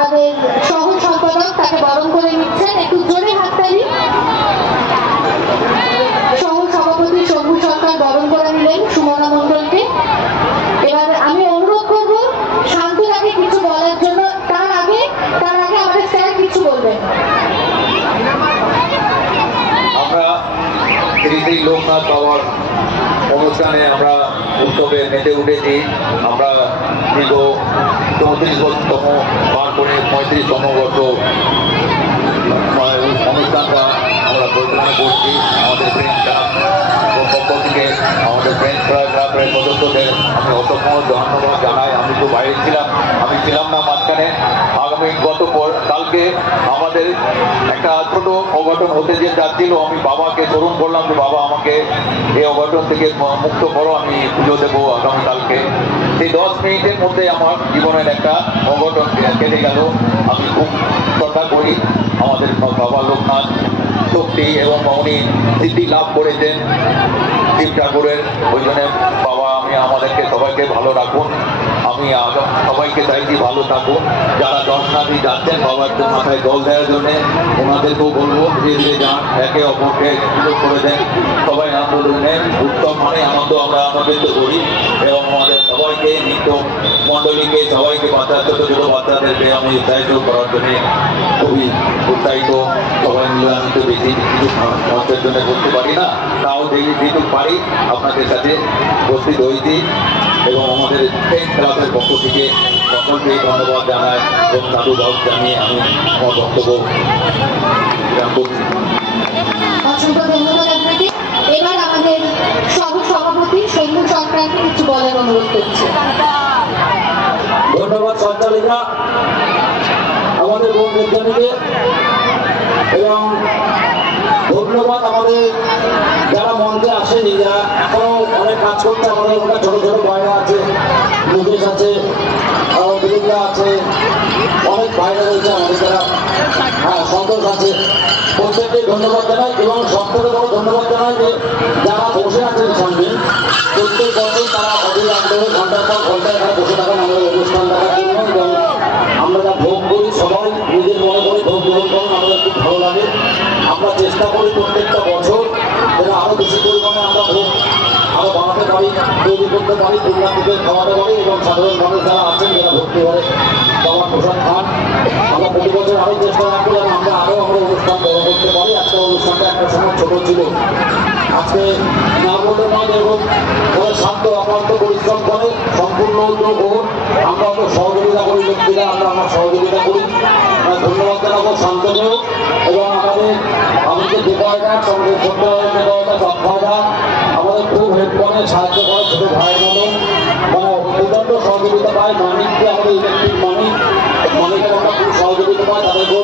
আমাদের সহ সম্পাদক তাকে বরণ করে নিচ্ছেন, একটু জোরে হাততালি। সহ সভাপতি শম্ভু সরকার বরণ করে নিলেন সুমনা মণ্ডলকে। এবার আমি অনুরোধ করব শান্তিরাকে কিছু বলার জন্য। তার আগে আমাদের স্যার কিছু বলবেন। আমরা শ্রী লোকনাথ বাবার অনুষ্ঠানে আমরা উৎসবে মেতে উঠেছি। আমরা দীর্ঘ 34তম পার করে 35তম বর্ষ অনুষ্ঠানটা আমরা পরিচালনা করছি। আমাদের ফ্রেন্ড ক্লাব পক্ষ থেকে আমাদের ফ্রেন্ড ক্লাবের সদস্যদের আমি অসংখ্য ধন্যবাদ জানাই। আমি তো বাইরে ছিলাম, আমি ছিলাম না মাঝখানে। আগামী কালকে আমাদের একটা ছোট অঘটন হতে যে যাচ্ছিল, আমি বাবাকে স্মরণ করলাম যে বাবা আমাকে এই অঘটন থেকে মুক্ত করো, আমি পুজো দেবো আগামীকালকে। সেই 10 মিনিটের মধ্যে আমার জীবনের একটা অঘটন কেটে গেল। আমি খুব শ্রদ্ধা করি আমাদের বাবা লোকনাথ শক্তি, এবং উনি সিদ্ধি লাভ করেছেন শিব ঠাকুরের। ওই জন্য বাবা আমি আমাদেরকে সবাইকে ভালো রাখুন। আমি সবাইকে চাইছি ভালো থাকুন। যারা দর্শনার্থী যাচ্ছেন বাবার মাথায় জল দেওয়ার জন্য, ওনাদেরকেও বলবো ধীরে ধীরে যান, একে অপরকে সুযোগ করে দেন। সবাই আনন্দ নেন। উত্তম মানে আনন্দ আমরা আনন্দিত করি, এবং আমাদের সবাইকে নৃত্য মণ্ডলীকে সবাইকে ছোট ছোট বাচ্চাদেরকে আমি উৎসাহিত করার জন্য খুবই উৎসাহিত। সবাই মিলে আমি তো বেশি কিছু মানুষের জন্য করতে পারি না, তাও যেটুকু পারি আপনাদের কাছে উপস্থিত হয়েছি। এবং আমাদের ফ্রেন্ড ক্লাবের পক্ষ থেকে সকলকে ধন্যবাদ জানাই এবং সাধুবাদ জানিয়ে আমি আমার বক্তব্য করছি। অসংখ্য ধন্যবাদ আপনাকে। এবার আমাদের সহ সভাপতি শম্ভু সরকারকে কিছু বলার অনুরোধ করছি। ধন্যবাদ সঞ্চালিকা, আমাদের বোন বিজ্ঞানীকে, এবং ধন্যবাদ আমাদের যারা মঞ্চে আসেনি, যারা এখনো অনেক কাজ করছে। আমাদের ওখানে ছোট ছোট ভাইরা আছে, মুকেশ আছে, বীরেন্দ্র আছে, অনেক ভাইরা রয়েছে আমাদের যারা, সন্তোষ আছে। প্রত্যেককে ধন্যবাদ জানাই, এবং সবথেকে বড় ধন্যবাদ জানাই যে যারা বসে আছেন সামনে, প্রত্যেক বছর তারা অধীর আগ্রহে ঘন্টার পর ঘন্টা এখানে বসে থাকেন আমাদের অনুষ্ঠান দেখার জন্য। এবং আমরা যা ভোগ করি সবাই নিজের মনে করে ভোগ গ্রহণ করুন, আমাদের খুব ভালো লাগে। আমরা চেষ্টা করি প্রত্যেকটা বছর যেন আরও বেশি পরিমাণে আমরা ভোগ আরও বানাতে পারি, তৈরি করতে পারি, পুণ্যার্থীদের খাওয়াতে পারি, এবং সাধারণ মানুষ যারা আছেন যারা ভক্তি করে বাবার প্রসাদ খান। আমরা প্রতি বছর আরও চেষ্টা রাখবো যেন আমরা অনুষ্ঠান বড় করতে পারি। আজকে অনুষ্ঠানটা একটা সময় ছোট ছিল, আজকে না বলতে নয়, এবং ওরা শান্ত অক্লান্ত পরিশ্রম করে সম্পূর্ণ গ্রহণ। আমরা তো সহযোগিতা করি, লোকটিরা আমরা সহযোগিতা করি। ধন্যবাদ জানাবো শান্তকেও, এবং আমাদের যে কয়টা সঙ্গে ছোট্ট যে কয়টা সৎভাইরা আমাদের খুব হেল্প করে, সাহায্য করে, ছোটো ভাইয়ের মতো প্রচণ্ড সহযোগিতা পায়। মানিককে আমাদের ইলেকট্রিক মানিকের আমরা খুব সহযোগিতা পাই, তাদেরকেও